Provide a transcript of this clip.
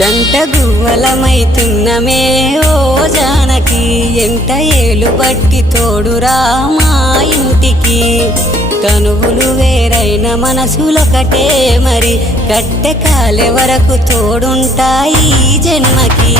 జంట గువ్వలమైతున్నమే ఓ జానకి ఎంట ఏలు బట్టి తోడురా మా ఇంటికి తనువులు వేరైన మనసులొకటే మరి కట్టె కాలే వరకు తోడుంటాయి జన్మకి।